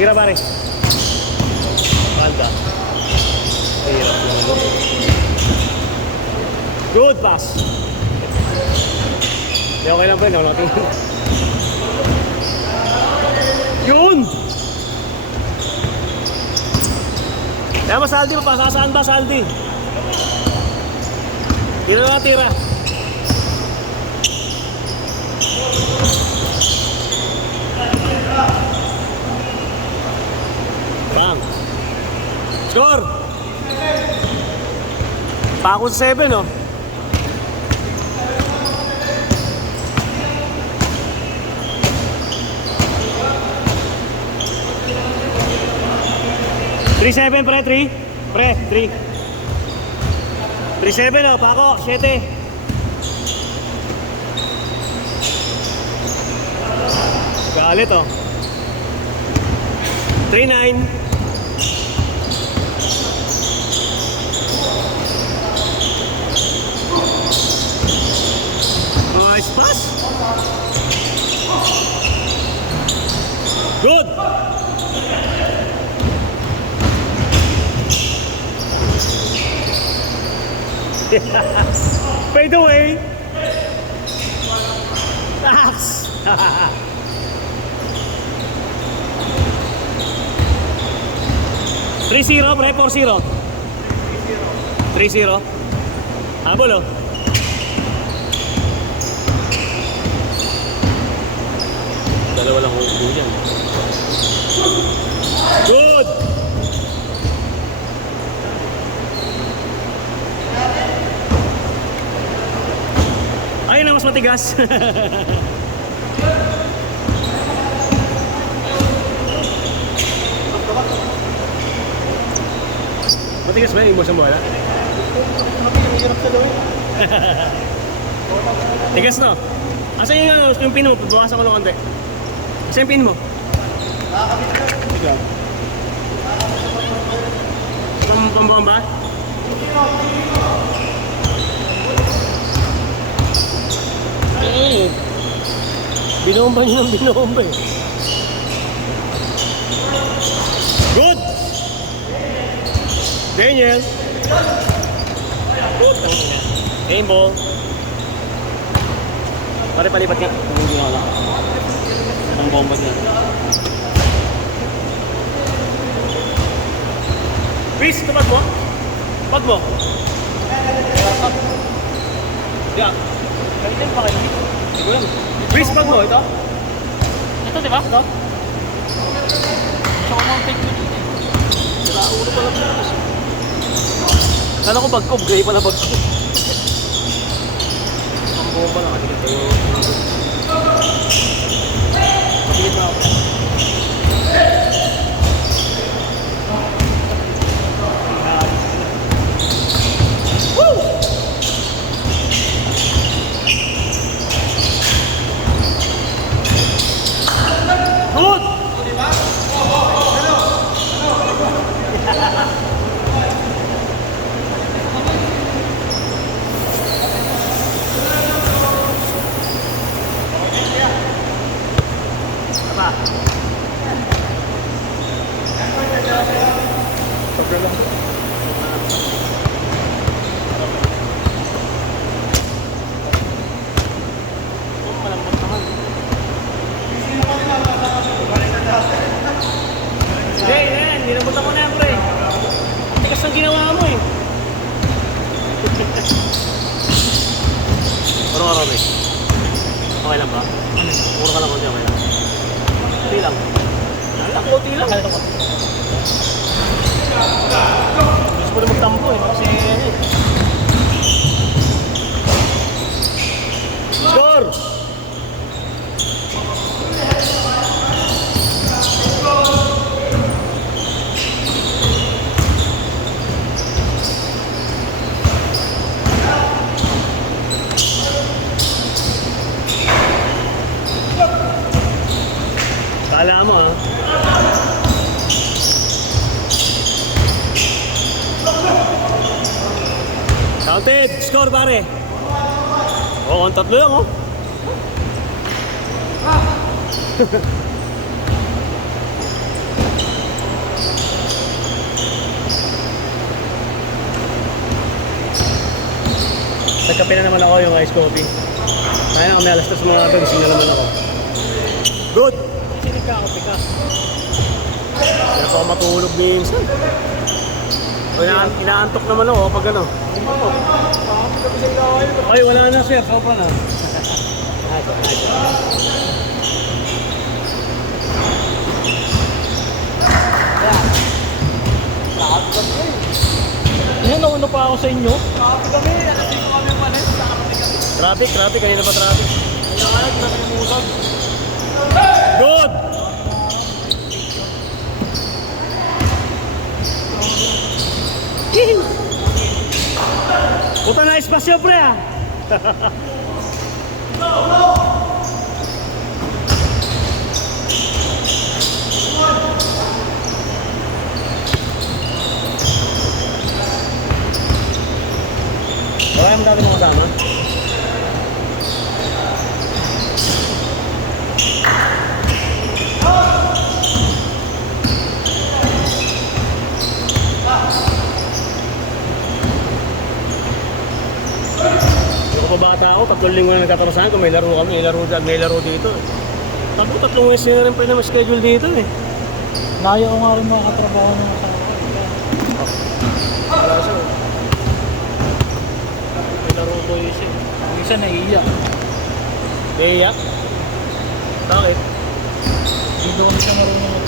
Tira pare. Banda. Hirap lang. Good pass. Di okay lang pa yun. Ako natin. Yun! Kaya masaldi mo pa. Saan ba saldi? Tira na tira. Bang. Score! Pako sa 7, oh. Three seven pre, 3. Pre, 3. 3-7, oh, Pako, 7. Galit, oh. 3-9. Nice pass. Good. Fade away. Axe. 3-0 pre, 4-0. 3-0. Habol, oh. Dalawa lang hubo yan. Good! Ayun na, mas matigas. Matigas ba yung emotion mo, wala? Hirap sa gawin. Tigas, no? Asa yung pin mo? Bawasan ko lang konti. Asa yung pin mo? Nakakabit ka. Pambomba? Binomba niyo ng binomba eh. Good! Daniel! Good! Game ball. Pare palipat ka. Hindi nga lang. Ang bomba niya. Chris, tapat mo? Tapat mo? Yeah. Ganito pa kayo. Hindi ko lang. Chris, tapat mo. Ito? Ito, di ba? Ito? Tsaka mga fake dito. Sila, ulo pala po. Kala ko bag ko, gray pala bag ko. Ang bomba lang, hindi ko. Matigit na ako. Good! Apa? Malambot naman. Hindi, nilabutan ko na yan, pre. Tigas ang ginawa mo eh. Puro-puro, pre. Okay lang ba? Puro ka lang konti, okay lang. Kunti lang. Alam, kunti lang. Gusto ko na magtampo eh. Kasi... Score! Kala mo, ha? Counted! Score, pare! Oo, ang tatlo lang, oh. Kape na naman ako yung ice coffee. Kaya na kami alas 3 mga aga, gising na naman ako. Good! Kasi nagkakape ka. Kaya pa ako matulog minsan. Inaantok naman ako pag ano. Ay, wala na sir, sobra na. Lahat kami eh. Yan, nauna pa ako sa inyo. Lahat kami, nakating ko kami palit. Traffic, kanina pa traffic. Lahat kami musag. Good! Puta na espasyo pre ah! Wala naman dati mga kasama. Bata ako, 3 linggo na nagkatarasahan kung may laro kami, may laro dyan, may laro dito. Tapos 3 weeks na rin pa naman schedule dito eh. Layo ko nga rin mga katrabaho ng kasama. Wala siya. May laro ko yun siya. Ang isa naiiyak. Naiiyak? Bakit? Dito kami siya marunong mag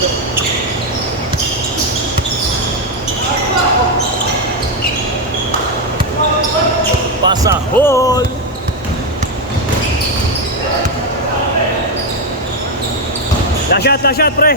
Pasahol! Last shot pre!